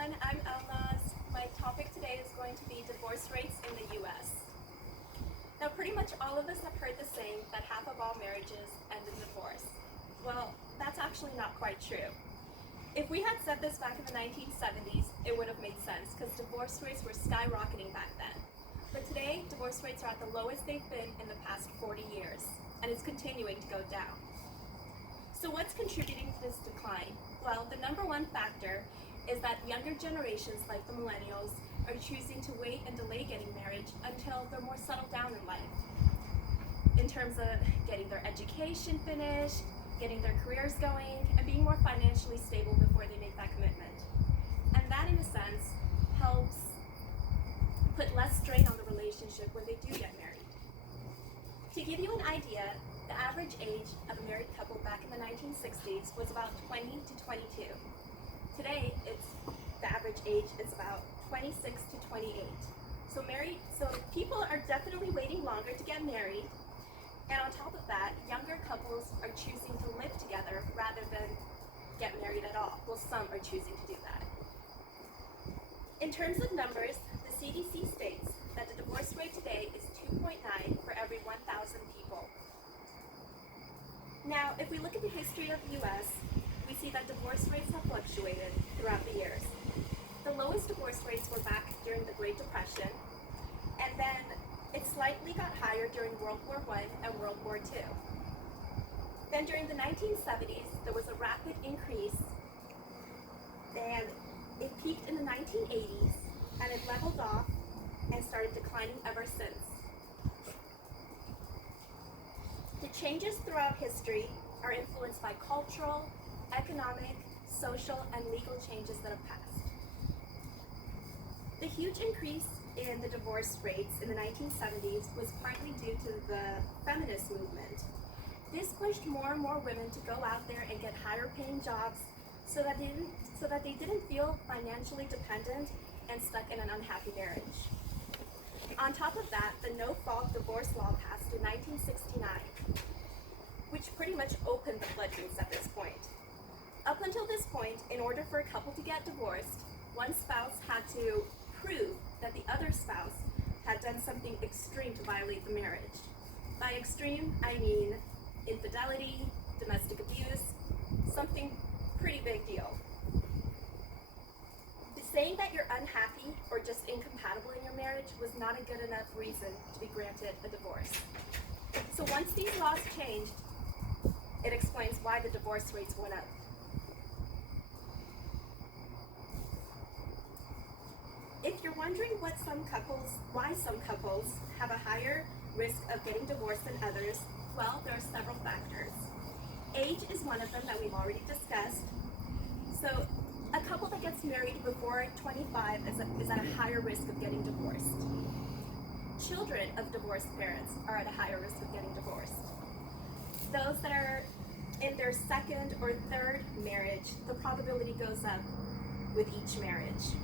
everyone, I'm Almaz. My topic today is going to be divorce rates in the U.S. Now, pretty much all of us have heard the saying that half of all marriages end in divorce. Well, that's actually not quite true. If we had said this back in the 1970s, it would have made sense because divorce rates were skyrocketing back then. But today, divorce rates are at the lowest they've been in the past 40 years, and it's continuing to go down. So what's contributing to this decline? Well, the number one factor is that younger generations like the millennials are choosing to wait and delay getting married until they're more settled down in life. In terms of getting their education finished, getting their careers going, and being more financially stable before they make that commitment. And that, in a sense, helps put less strain on the relationship when they do get married. To give you an idea, the average age of a married couple back in the 1960s was about 20 to 22. Today, the average age is about 26 to 28. So people are definitely waiting longer to get married. And on top of that, younger couples are choosing to live together rather than get married at all. Well, some are choosing to do that. In terms of numbers, the CDC states that the divorce rate today is 2.9 for every 1,000 people. Now, if we look at the history of the U.S., we see that divorce rates have fluctuated throughout the years. The lowest divorce rates were back during the Great Depression, and then it slightly got higher during World War I and World War II. Then during the 1970s, there was a rapid increase, and it peaked in the 1980s, and it leveled off and started declining ever since. The changes throughout history are influenced by cultural, economic, social, and legal changes that have passed. The huge increase in the divorce rates in the 1970s was partly due to the feminist movement. This pushed more and more women to go out there and get higher paying jobs so that they didn't feel financially dependent and stuck in an unhappy marriage. On top of that, the no-fault divorce law passed in 1969, which pretty much opened the floodgates at this point. Up until this point, in order for a couple to get divorced, one spouse had to prove that the other spouse had done something extreme to violate the marriage. By extreme, I mean infidelity, domestic abuse, something pretty big deal. Saying that you're unhappy or just incompatible in your marriage was not a good enough reason to be granted a divorce. So once these laws changed, it explains why the divorce rates went up. If you're wondering why some couples have a higher risk of getting divorced than others, well, there are several factors. Age is one of them that we've already discussed. So a couple that gets married before 25 is at a higher risk of getting divorced. Children of divorced parents are at a higher risk of getting divorced. Those that are in their second or third marriage, the probability goes up with each marriage.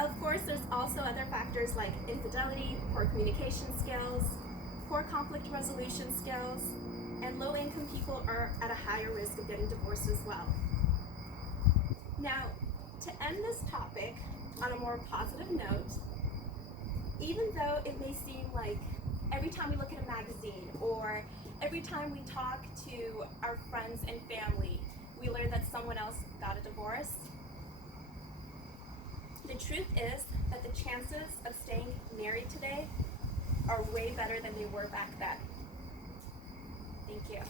Of course, there's also other factors like infidelity, poor communication skills, poor conflict resolution skills, and low-income people are at a higher risk of getting divorced as well. Now, to end this topic on a more positive note, even though it may seem like every time we look at a magazine or every time we talk to our friends and family, we learn that someone else got a divorce, the truth is that the chances of staying married today are way better than they were back then. Thank you.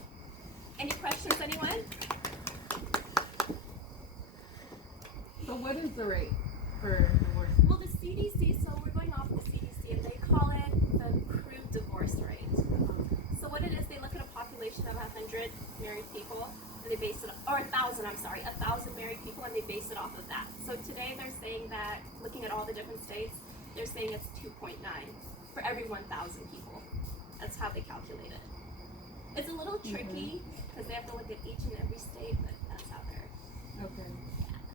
Any questions, anyone? So what is the rate for divorce? Well, the CDC, so we're going off the CDC, and they call it the crude divorce rate. So what it is, they look at a population of 100 married people, and they base it, or 1,000 married people, and they base it off of that. So today they're saying that, looking at all the different states, they're saying it's 2.9 for every 1,000 people. That's how they calculate it. It's a little tricky, because they have to look at each and every state, but that's how they're. Okay.